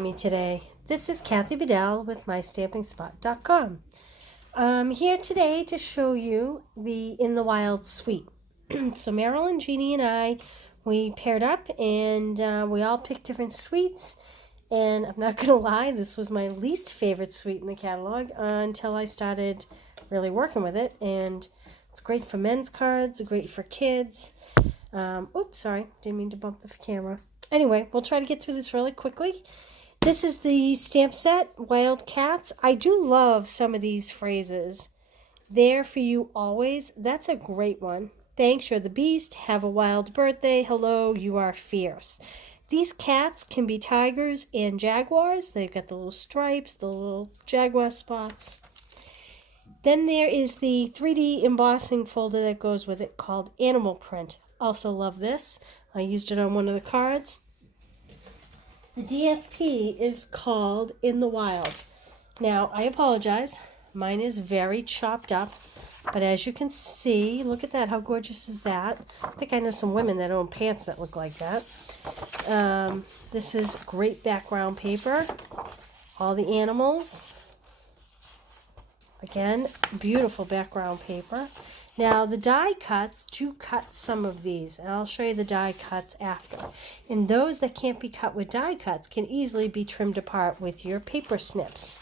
Me today. This is Kathy Bedell with MyStampingSpot.com. I'm here today to show you the In the Wild suite. So Marilyn, Jeannie, and I, we paired up and we all picked different suites. And I'm not going to lie, this was my least favorite suite in the catalog until I started really working with it. And it's great for men's cards, great for kids. Oops, sorry, didn't mean to bump the camera. Anyway, we'll try to get through this really quickly. This is the stamp set, Wild Cats. I do love some of these phrases. There for you always. That's a great one. Thanks, you're the beast. Have a wild birthday. Hello, you are fierce. These cats can be tigers and jaguars. They've got the little stripes, the little jaguar spots. Then there is the 3D embossing folder that goes with it called Animal Print. Also love this. I used it on one of the cards. The DSP is called In the Wild. Now, I apologize. Mine is very chopped up. But as you can see, look at that. How gorgeous is that? I think I know some women that own pants that look like that. This is great background paper. All the animals. Again, beautiful background paper. Now, the die cuts do cut some of these, and I'll show you the die cuts after. And those that can't be cut with die cuts can easily be trimmed apart with your paper snips.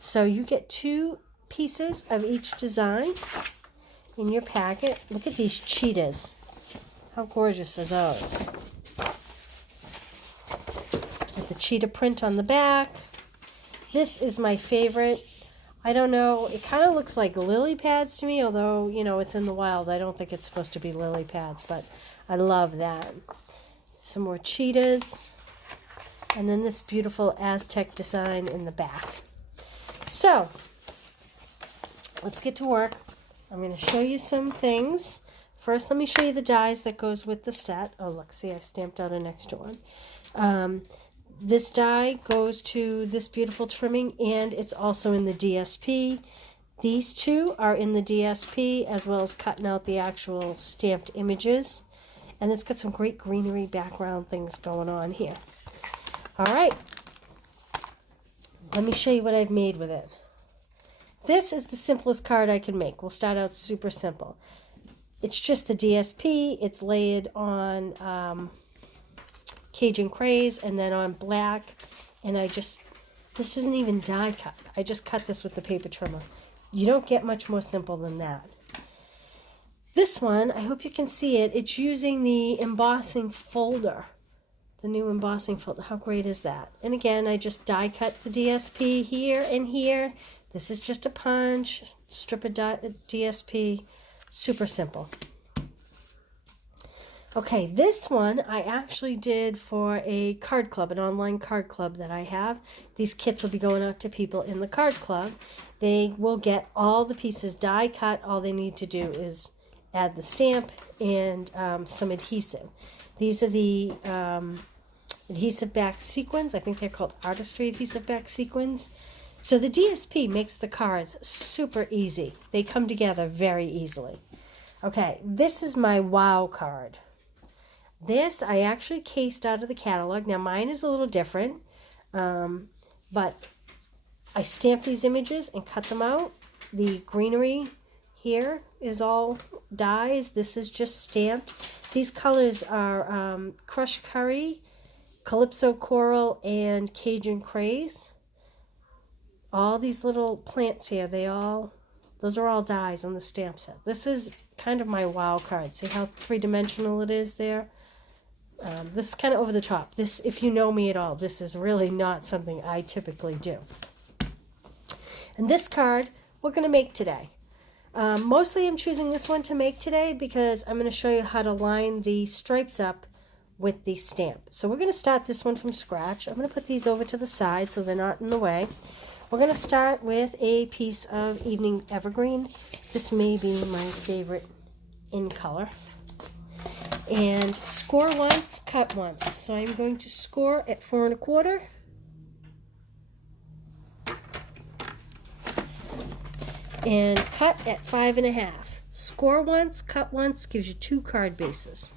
So you get 2 pieces of each design in your packet. Look at these cheetahs. How gorgeous are those? With the cheetah print on the back. This is my favorite. I don't know, it kind of looks like lily pads to me, although, you know, it's in the wild. I don't think it's supposed to be lily pads, but I love that. Some more cheetahs, and then this beautiful Aztec design in the back. So, let's get to work. I'm going to show you some things. First, let me show you the dies that goes with the set. Oh, look, see, I stamped out an extra one. This die goes to this beautiful trimming, and it's also in the DSP. These 2 are in the DSP, as well as cutting out the actual stamped images. And it's got some great greenery background things going on here. All right. Let me show you what I've made with it. This is the simplest card I can make. We'll start out super simple. It's just the DSP. It's laid on Cajun Craze and then on black, and this isn't even die cut. I just cut this with the paper trimmer. You don't get much more simple than that. This one, I hope you can see it. It's using the embossing folder, the new embossing folder. How great is that? And again, I just die cut the DSP here and here. This is just a punch, strip of DSP, super simple. Okay, this one I actually did for a card club, an online card club that I have. These kits will be going out to people in the card club. They will get all the pieces die cut. All they need to do is add the stamp and some adhesive. These are the adhesive back sequins. I think they're called Artistry adhesive back sequins. So the DSP makes the cards super easy. They come together very easily. Okay, this is my wow card. This I actually cased out of the catalog. Now mine is a little different, but I stamped these images and cut them out. The greenery here is all dies. This is just stamped. These colors are Crushed Curry, Calypso Coral, and Cajun Craze. All these little plants here, those are all dies on the stamp set. This is kind of my wow card. See how 3-dimensional it is there? This is kind of over the top. This, if you know me at all, this is really not something I typically do. And this card we're going to make today. Mostly I'm choosing this one to make today because I'm going to show you how to line the stripes up with the stamp. So we're going to start this one from scratch. I'm going to put these over to the side so they're not in the way. We're going to start with a piece of Evening Evergreen. This may be my favorite in color. And score once, cut once. So I'm going to score at 4 1/4. And cut at 5 1/2. Score once, cut once, gives you 2 card bases.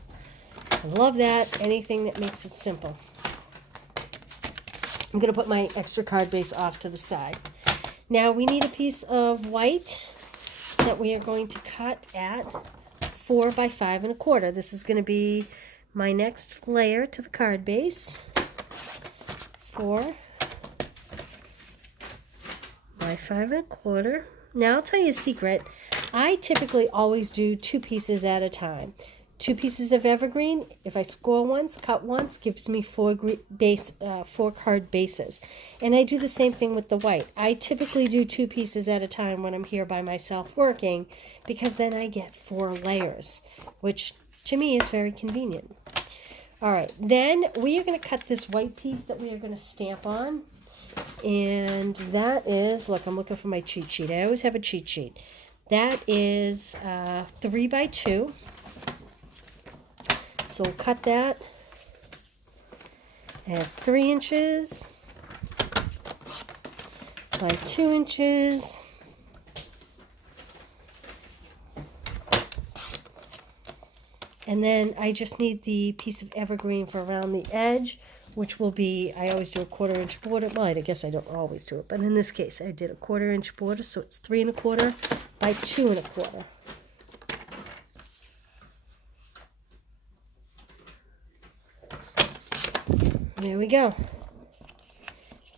I love that. Anything that makes it simple. I'm going to put my extra card base off to the side. Now we need a piece of white that we are going to cut at 4 by 5 1/4. This is going to be my next layer to the card base. 4 by 5 1/4. Now I'll tell you a secret. I typically always do 2 pieces at a time. 2 pieces of evergreen. If I score once, cut once, gives me 4 card bases. And I do the same thing with the white. I typically do 2 pieces at a time when I'm here by myself working, because then I get 4 layers, which to me is very convenient. All right, then we are going to cut this white piece that we are going to stamp on. And that is, look, I'm looking for my cheat sheet. I always have a cheat sheet. That is 3 by 2. So we'll cut that at 3 inches by 2 inches. And then I just need the piece of evergreen for around the edge, which will be, I always do a 1/4 inch border. Well, I guess I don't always do it, but in this case I did a 1/4 inch border, so it's 3 1/4 by 2 1/4. There we go.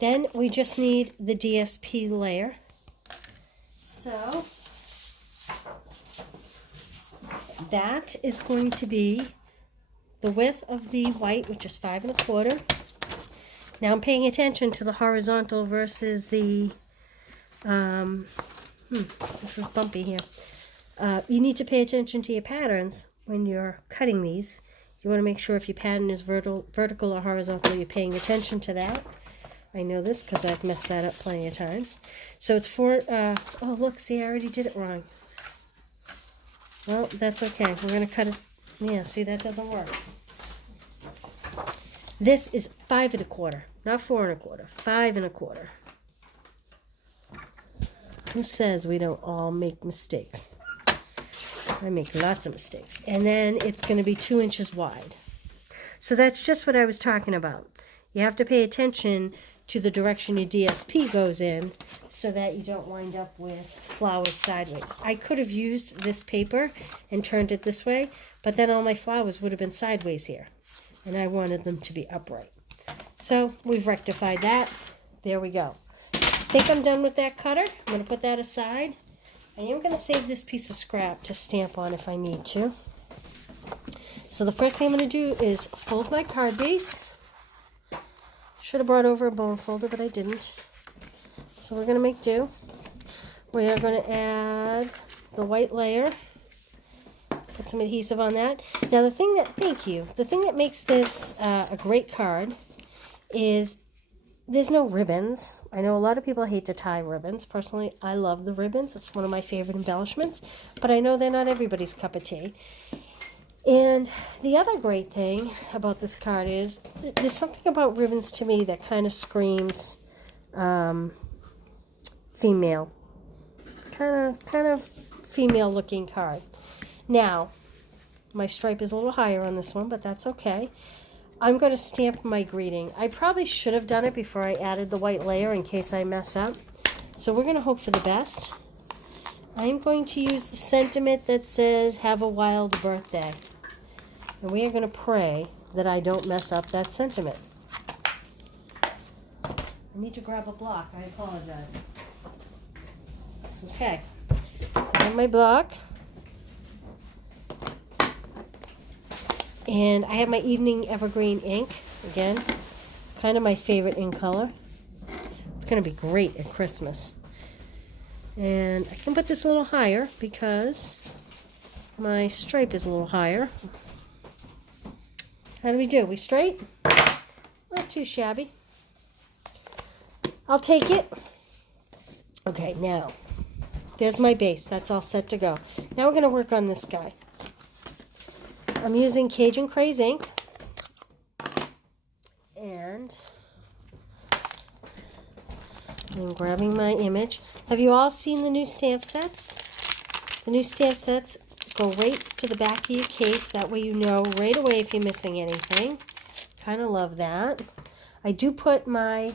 Then we just need the DSP layer. So that is going to be the width of the white, which is 5 1/4. Now I'm paying attention to the horizontal versus the, this is bumpy here. You need to pay attention to your patterns when you're cutting these. You want to make sure if your pattern is vertical or horizontal, you're paying attention to that. I know this because I've messed that up plenty of times. So it's 4, oh look, see, I already did it wrong. Well, that's okay. We're going to cut it. Yeah, see, that doesn't work. This is 5 1/4, not 4 1/4, 5 1/4. Who says we don't all make mistakes? I make lots of mistakes. And then it's going to be 2 inches wide. So that's just what I was talking about. You have to pay attention to the direction your DSP goes in so that you don't wind up with flowers sideways. I could have used this paper and turned it this way, but then all my flowers would have been sideways here, and I wanted them to be upright. So we've rectified that. There we go. I think I'm done with that cutter. I'm going to put that aside. I am going to save this piece of scrap to stamp on if I need to. So the first thing I'm going to do is fold my card base. Should have brought over a bone folder, but I didn't. So we're going to make do. We are going to add the white layer. Put some adhesive on that. Now the thing that, the thing that makes this a great card is there's no ribbons. I know a lot of people hate to tie ribbons. Personally, I love the ribbons. It's one of my favorite embellishments, but I know they're not everybody's cup of tea. And the other great thing about this card is there's something about ribbons to me that kind of screams female. Kind of female looking card. Now, my stripe is a little higher on this one, but that's okay. I'm going to stamp my greeting. I probably should have done it before I added the white layer in case I mess up. So we're going to hope for the best. I'm going to use the sentiment that says, "Have a wild birthday." And we are going to pray that I don't mess up that sentiment. I need to grab a block. I apologize. Okay. I have my block. And I have my Evening Evergreen ink. Again, kind of my favorite ink color. It's going to be great at Christmas. And I can put this a little higher because my stripe is a little higher. How do we do? We straight? Not too shabby. I'll take it. Okay, now, there's my base. That's all set to go. Now we're going to work on this guy. I'm using Cajun Craze ink. And I'm grabbing my image. Have you all seen the new stamp sets? The new stamp sets go right to the back of your case. That way you know right away if you're missing anything. Kind of love that. I do put my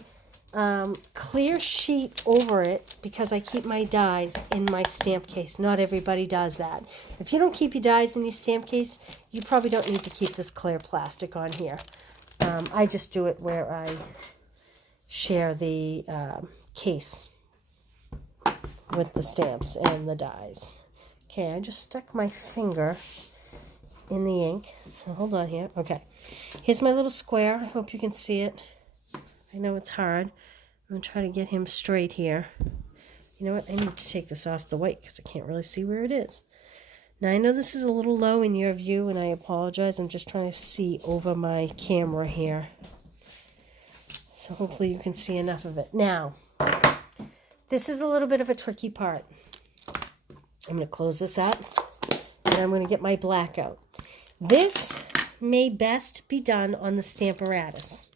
clear sheet over it because I keep my dies in my stamp case. Not everybody does that. If you don't keep your dies in your stamp case, you probably don't need to keep this clear plastic on here. I just do it where I share the case with the stamps and the dies. Okay, I just stuck my finger in the ink. So hold on here. Okay, here's my little square. I hope you can see it. I know it's hard. I'm going to try to get him straight here. You know what? I need to take this off the white because I can't really see where it is. Now, I know this is a little low in your view, and I apologize. I'm just trying to see over my camera here. So hopefully you can see enough of it. Now, this is a little bit of a tricky part. I'm going to close this up, and I'm going to get my black out. This may best be done on the Stamparatus.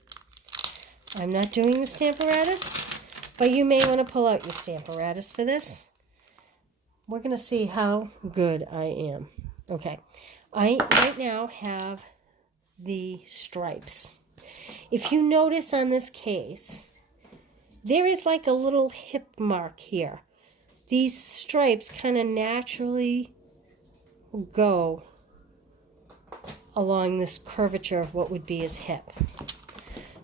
I'm not doing the Stamparatus, but you may want to pull out your Stamparatus for this. We're going to see how good I am. Okay, I right now have the stripes. If you notice on this case, there is like a little hip mark here. These stripes kind of naturally go along this curvature of what would be his hip.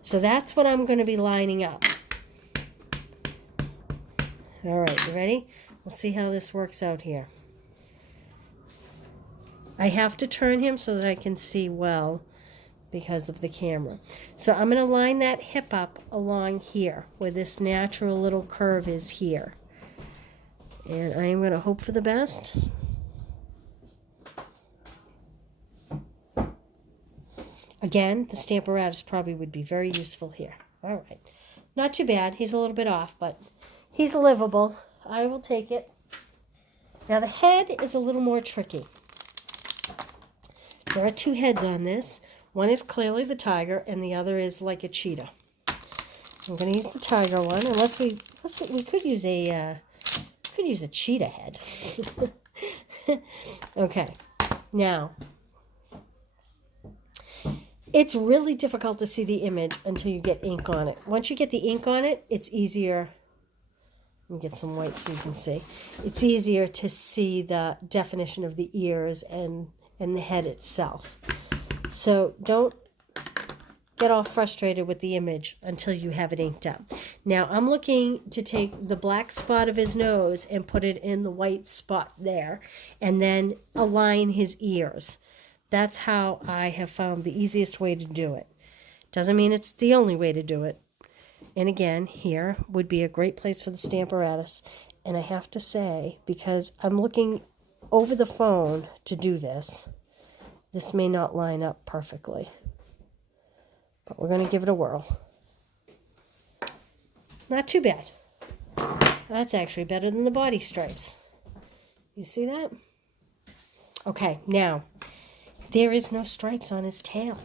So that's what I'm going to be lining up. All right, you ready? We'll see how this works out here. I have to turn him so that I can see well because of the camera. So I'm going to line that hip up along here where this natural little curve is here. And I'm going to hope for the best. Again, the Stamparatus probably would be very useful here. All right. Not too bad. He's a little bit off, but he's livable. I will take it. Now, the head is a little more tricky. There are two heads on this. One is clearly the tiger, and the other is like a cheetah. I'm going to use the tiger one, unless we could use a cheetah head. Okay. Now, it's really difficult to see the image until you get ink on it. Once you get the ink on it, it's easier. Let me get some white so you can see. It's easier to see the definition of the ears and the head itself. So don't get all frustrated with the image until you have it inked up. Now I'm looking to take the black spot of his nose and put it in the white spot there, and then align his ears. That's how I have found the easiest way to do it. Doesn't mean it's the only way to do it. And again, here would be a great place for the Stamparatus. And I have to say, because I'm looking over the phone to do this, this may not line up perfectly. But we're going to give it a whirl. Not too bad. That's actually better than the body stripes. You see that? Okay, now, there is no stripes on his tail.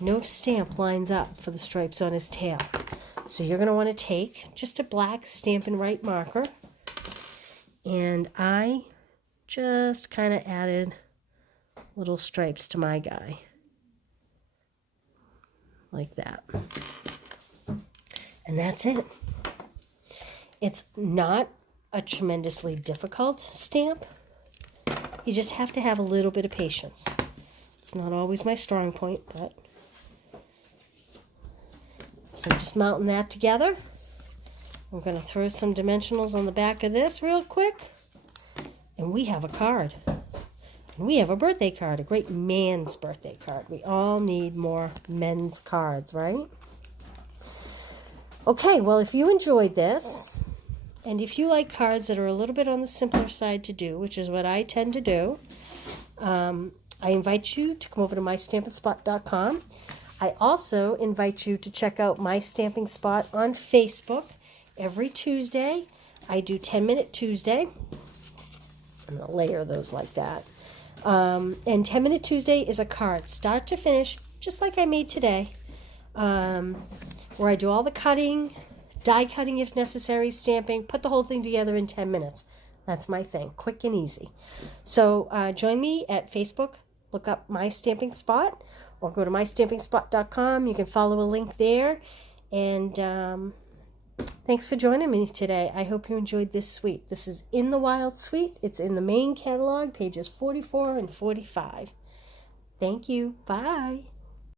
No stamp lines up for the stripes on his tail. So you're going to want to take just a black Stampin' Write marker. And I just kind of added little stripes to my guy. Like that. And that's it. It's not a tremendously difficult stamp. You just have to have a little bit of patience. It's not always my strong point, but... So I'm just mounting that together. I'm going to throw some dimensionals on the back of this real quick. And we have a card. And we have a birthday card, a great man's birthday card. We all need more men's cards, right? Okay, well, if you enjoyed this, and if you like cards that are a little bit on the simpler side to do, which is what I tend to do, I invite you to come over to mystampingspot.com. I also invite you to check out My Stamping Spot on Facebook. Every Tuesday, I do 10-Minute Tuesday. I'm going to layer those like that. And 10-Minute Tuesday is a card, start to finish, just like I made today, where I do all the cutting, die cutting if necessary, stamping, put the whole thing together in 10 minutes. That's my thing, quick and easy. So join me at Facebook, look up My Stamping Spot, or go to mystampingspot.com. You can follow a link there. And thanks for joining me today. I hope you enjoyed this suite. This is In the Wild Suite. It's in the main catalog, pages 44 and 45. Thank you. Bye.